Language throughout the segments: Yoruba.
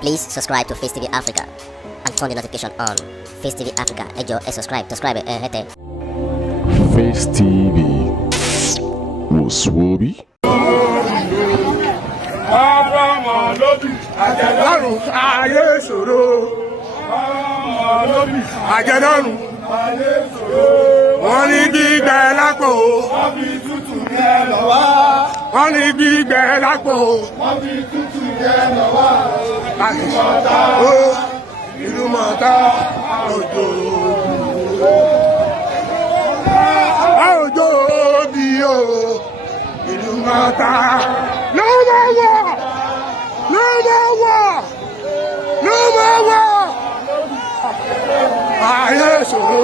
Please subscribe to Face TV Africa and turn the notification on. Face TV Africa, ẹ jọ̀ọ́ ẹ subscribe, hete. Face TV was Swoby. Àjẹ̀dọ́rùn ayé ṣòro. Àjẹ̀dọ́rùn ayé ṣòro. Wọ́n ní gbígbẹ lápò. Wọ́n fi tútù jẹ lọ́wọ́. Wọ́n ní gbígbẹ lápò. Wọ́n fi tútù jẹ lọ́wọ́. Ìlú mọ̀ta òjò. Òjò bí o. Ìlú mọ̀ta ló máa wọ̀. Ayé ṣòro.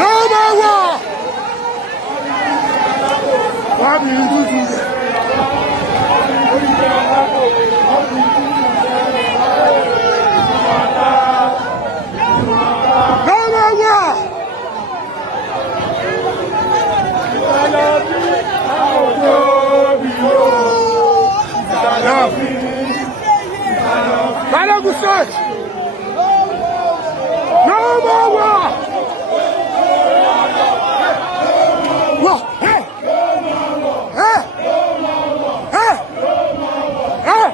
Ló máa wọ̀. Wọ́n bí dúdú. Ló máa wọ̀. Balogun State. No more war. War. Hey. Hey. Hey. Hey.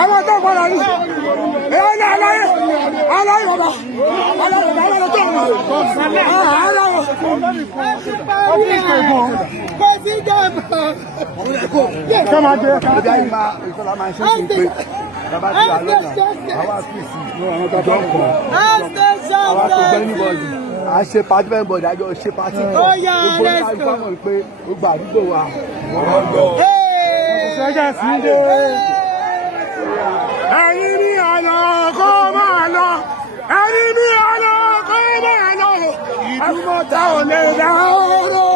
Àwọn tó gbọ́dọ̀ ní èyí ní aláyé ọba a ṣe pati bẹ́ẹ̀ bọ̀ dájọ́ ṣe pati kan gbogbo ìgbà mọ̀ pé gbogbo àdúgbò wa wọ́n gbọ́. Ṣẹ́jẹ́ sí dé. Ẹ̀yin ní àná kó máa lọ. Ẹ̀yin ní àná kó máa lọ. Ìdúmọ̀ta ò lè dá oró.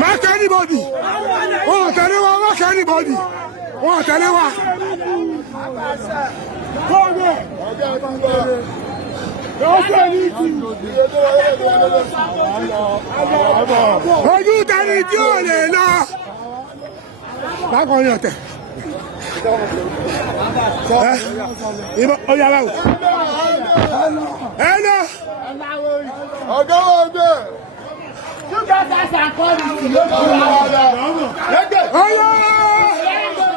Mark anybody. Oh, Tanewa, mark anybody. Oh, Tanewa. Come on. Ojú tani tí ò lè lọ. Bákan yọ̀ tẹ̀. Ìbọn ọ̀yà báwo. Ẹ lọ. Ọ̀gá ọ̀gbẹ́. You guys are calling me.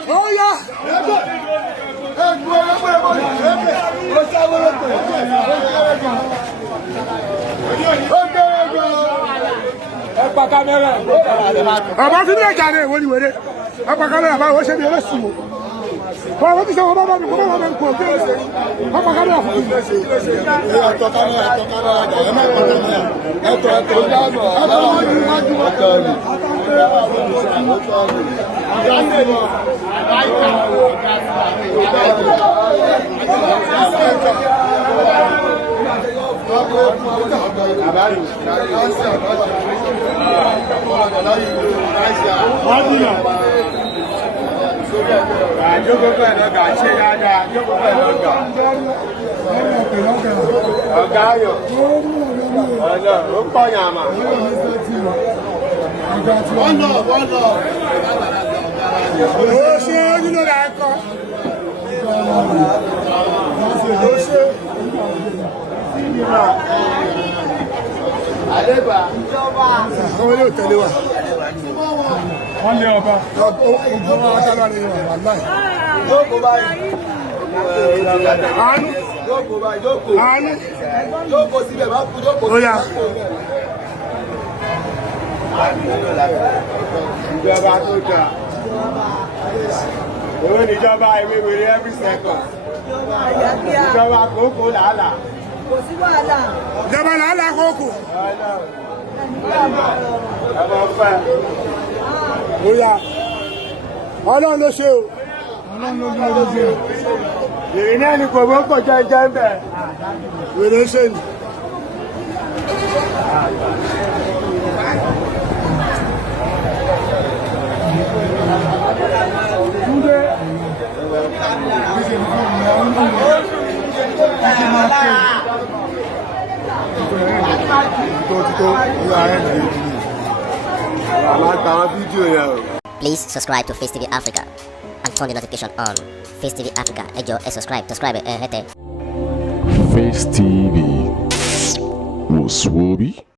Oh yeah! pa kámẹ́rà. Ọba tí ní ẹ̀ka rẹ̀ wọ́n ni wẹ́rẹ́. Ọba kámẹ́rà báwo ṣe bí ẹlẹ́sùn mọ́. Wọ́n wọ́n ti sọ wọ́n bá mi kó bá mi kó kí ẹ̀ṣẹ̀. Ọba kámẹ́rà fún mi. Ẹ̀tọ́ kámẹ́rà jà ẹ̀ má pàtó ní à. Ẹ̀tọ́ ọ̀gá ayọ̀ ó pọ̀ yàmà. Wọ́n lọ. Ó ṣe nínú rẹ̀ kọ́. Ó ṣe. Àdébà. Àwọn ilé òtẹ́lẹ̀ wà. Wọ́n lé ọba. Ogun wọn adára ni wà láì. Jókòó báyìí. Àánú. Jókòó báyìí. Jókòó. Àánú. Jókòó síbẹ̀ má kú jókòó. Ó yá. Ìjọba tó jà. Owó níjọba ìwé wèrè every second. Ìjọba kòókò làálàá. Kò sí wàhálà. Ìjọba làálàá kókò. Ẹ̀mọ̀ fẹ́. Ó yá. Ọlọ́run ló ṣe o. Ọlọ́run ló ṣe o. Ìrìn náà ni kò mọ́kò jẹ́ ń bẹ̀. Wèrè ṣe ni. Túndé. Please subscribe to Face TV Africa and turn the notification on. Face TV Africa, ẹ jọ̀ọ́ ẹ subscribe hete. Face TV was Swoby.